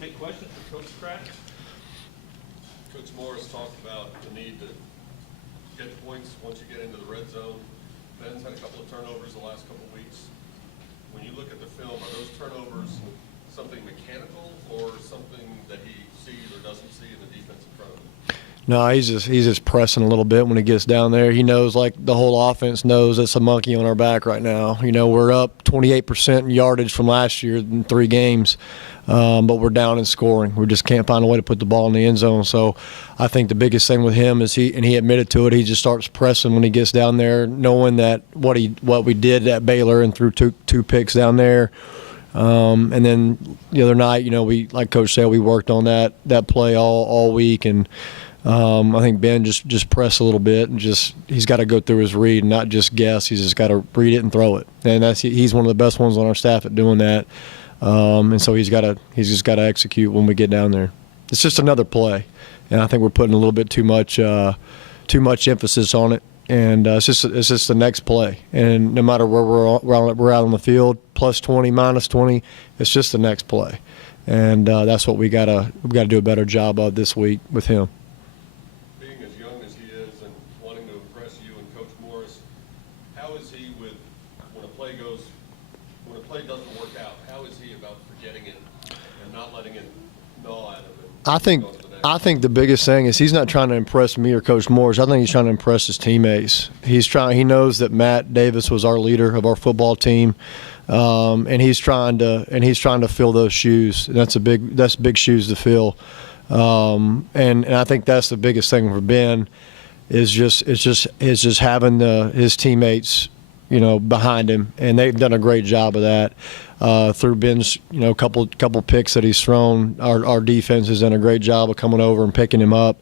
Take questions for Coach Craddock. Coach Morris talked about the need to get points once you get into the red zone. Ben's had a couple of turnovers the last couple of weeks. When you look at the film, are those turnovers something mechanical or something that he sees or doesn't see in the defense in front of him? No, he's just pressing a little bit when he gets down there. He knows, like the whole offense knows, it's a monkey on our back right now. You know, we're up 28% in yardage from last year in 3 games, but we're down in scoring. We just can't find a way to put the ball in the end zone. So I think the biggest thing with him is he admitted to it, he just starts pressing when he gets down there, knowing that what we did at Baylor and threw two picks down there. And then the other night, you know, we, like Coach said, we worked on that play all week, and I think Ben just pressed a little bit, and he's got to go through his read and not just guess. He's just got to read it and throw it, and he's one of the best ones on our staff at doing that. And so he's just got to execute when we get down there. It's just another play, and I think we're putting a little bit too much emphasis on it. And it's just the next play. And no matter where we're out on the field, plus 20, minus 20, it's just the next play. And that's what we gotta do a better job of this week with him. Being as young as he is and wanting to impress you and Coach Morris, how is he when a play doesn't work out? How is he about forgetting it and not letting it gnaw at him? I think the biggest thing is he's not trying to impress me or Coach Morris. I think he's trying to impress his teammates. He knows that Matt Davis was our leader of our football team, and he's trying to fill those shoes. That's big shoes to fill, and I think that's the biggest thing for Ben is just having his teammates, you know, behind him, and they've done a great job of that. Through Ben's, you know, couple picks that he's thrown, our defense has done a great job of coming over and picking him up.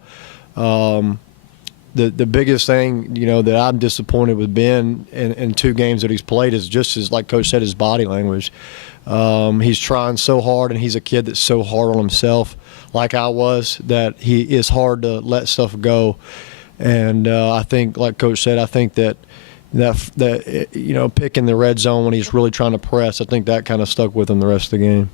The biggest thing, you know, that I'm disappointed with Ben in 2 games that he's played is just like Coach said, his body language. He's trying so hard, and he's a kid that's so hard on himself, like I was, that he is hard to let stuff go. And I think, like Coach said, I think that you know, picking the red zone when he's really trying to press, I think that kind of stuck with him the rest of the game.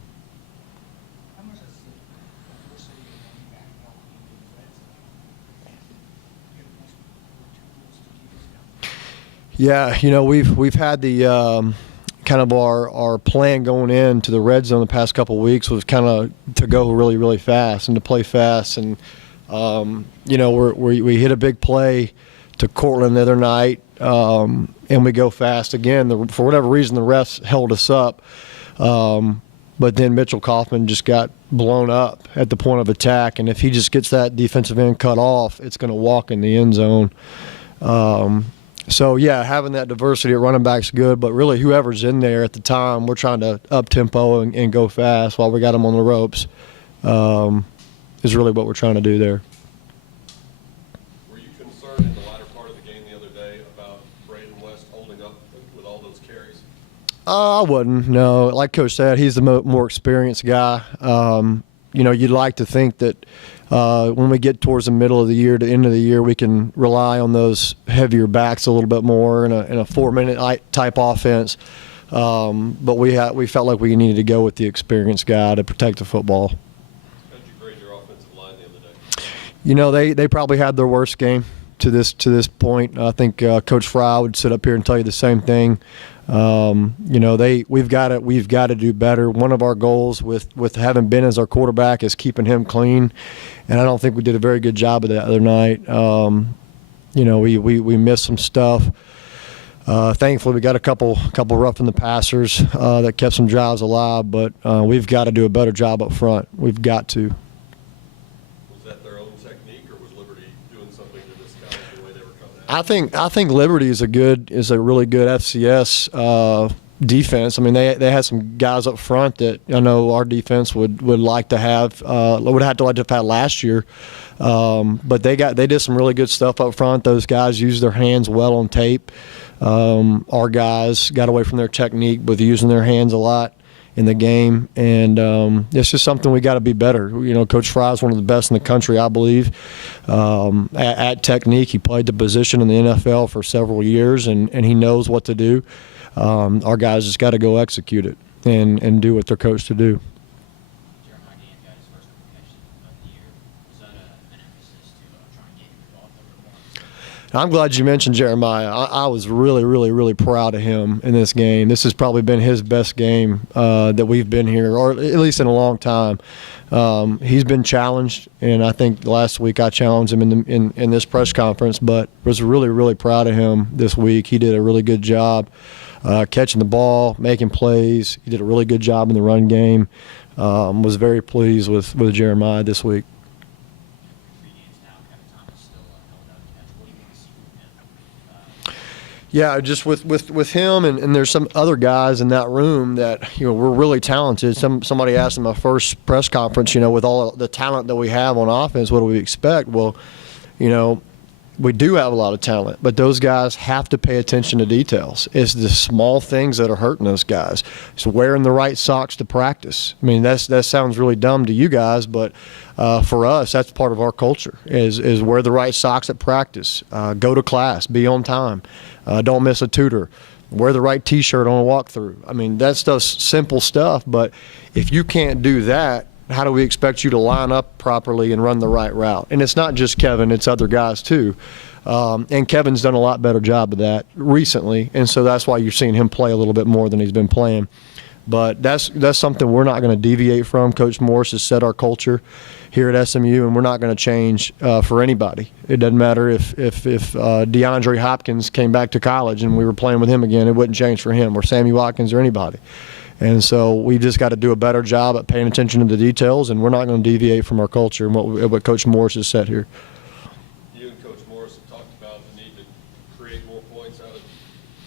Yeah, you know, we've had the kind of our plan going into the red zone the past couple of weeks was kind of to go really, really fast and to play fast. And you know, we hit a big play to Cortland the other night, and we go fast again. For whatever reason, the refs held us up, but then Mitchell Kaufman just got blown up at the point of attack, and if he just gets that defensive end cut off, it's going to walk in the end zone. So, yeah, having that diversity at running back's good, but really whoever's in there at the time, we're trying to up-tempo and go fast while we got them on the ropes is really what we're trying to do there. Were you concerned in the latter part of the game the other day about Braden West holding up with all those carries? I wouldn't, no. Like Coach said, he's the more experienced guy. You know, you'd like to think that when we get towards the middle of the year to end of the year, we can rely on those heavier backs a little bit more in a 4-minute type offense. But we felt like we needed to go with the experienced guy to protect the football. How did you grade your offensive line the other day? You know, they probably had their worst game to this point. I think Coach Fry would sit up here and tell you the same thing. You know, we've got to do better. One of our goals with having Ben as our quarterback is keeping him clean, and I don't think we did a very good job of that other night. You know, we missed some stuff. Thankfully, we got a couple roughing the passers that kept some drives alive, but we've got to do a better job up front. We've got to. Was that their own technique, or was Liberty doing something to disguise the way they were coming out? I think Liberty is a really good FCS defense. I mean, they had some guys up front that I know our defense would like to have would have to have had last year. But they did some really good stuff up front. Those guys used their hands well on tape. Our guys got away from their technique with using their hands a lot in the game, and it's just something we got to be better. You know, Coach Fry is one of the best in the country, I believe, at technique. He played the position in the NFL for several years, and he knows what to do. Our guys just got to go execute it and do what they're coached to do. Jeremiah, guys, I'm glad you mentioned Jeremiah. I was really, really, really proud of him in this game. This has probably been his best game that we've been here, or at least in a long time. He's been challenged, and I think last week I challenged him in this press conference, but was really, really proud of him this week. He did a really good job catching the ball, making plays. He did a really good job in the run game. Was very pleased with Jeremiah this week. Yeah, just with him and there's some other guys in that room that we're really talented. Somebody asked in my first press conference, with all the talent that we have on offense, what do we expect? Well, we do have a lot of talent, but those guys have to pay attention to details. It's the small things that are hurting those guys. It's wearing the right socks to practice. I mean, that sounds really dumb to you guys, but for us, that's part of our culture is wear the right socks at practice, go to class, be on time, don't miss a tutor, wear the right T-shirt on a walkthrough. I mean, that's just simple stuff, but if you can't do that, how do we expect you to line up properly and run the right route? And it's not just Kevin, it's other guys too. And Kevin's done a lot better job of that recently, and so that's why you're seeing him play a little bit more than he's been playing. But that's something we're not going to deviate from. Coach Morris has set our culture here at SMU, and we're not going to change for anybody. It doesn't matter if DeAndre Hopkins came back to college and we were playing with him again, it wouldn't change for him, or Sammy Watkins or anybody. And so we just got to do a better job at paying attention to the details, and we're not going to deviate from our culture and what Coach Morris has set here. You and Coach Morris have talked about the need to create more points out of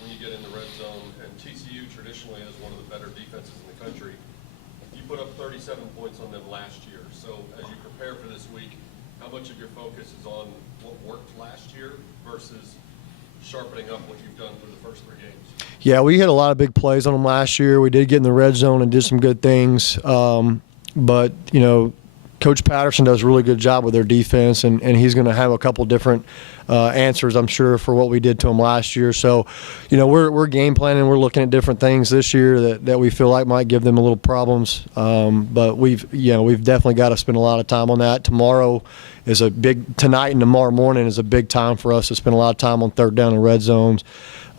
when you get in the red zone, and TCU traditionally has one of the better defenses in the country. You put up 37 points on them last year. So as you prepare for this week, how much of your focus is on what worked last year versus sharpening up what you've done through the first 3 games? Yeah, we had a lot of big plays on them last year. We did get in the red zone and did some good things. But, Coach Patterson does a really good job with their defense, and he's going to have a couple different answers, I'm sure, for what we did to him last year. So, we're game planning. We're looking at different things this year that we feel like might give them a little problems. But we've definitely got to spend a lot of time on that. Tonight and tomorrow morning is a big time for us to spend a lot of time on third down and red zones.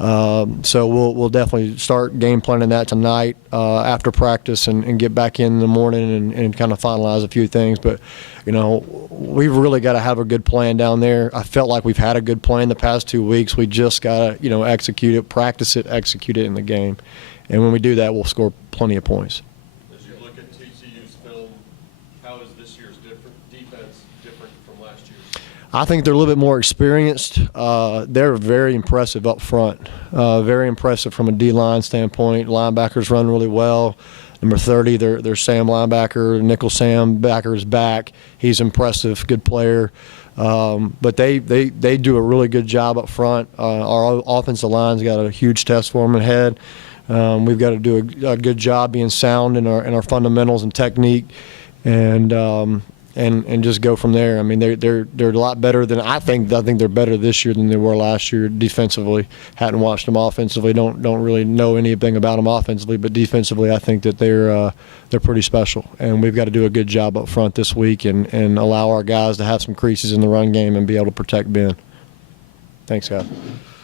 So we'll definitely start game planning that tonight after practice and get back in the morning and kind of finalize a few things. But, we've really got to have a good plan down there. I felt like we've had a good plan the past 2 weeks. We just got to, execute it, practice it, execute it in the game. And when we do that, we'll score plenty of points. As you look at TCU's film, how is this year's defense different from last year's? I think they're a little bit more experienced. They're very impressive up front, very impressive from a D-line standpoint. Linebackers run really well. Number 30, their Sam linebacker, nickel Sam backer is back. He's impressive, good player. But they do a really good job up front. Our offensive line's got a huge test for them ahead. We've got to do a good job being sound in our fundamentals and technique, and just go from there. I mean, they're a lot better than I think they're better this year than they were last year defensively. Hadn't watched them offensively. Don't really know anything about them offensively, but defensively, I think that they're pretty special. And we've got to do a good job up front this week and allow our guys to have some creases in the run game and be able to protect Ben. Thanks, guys.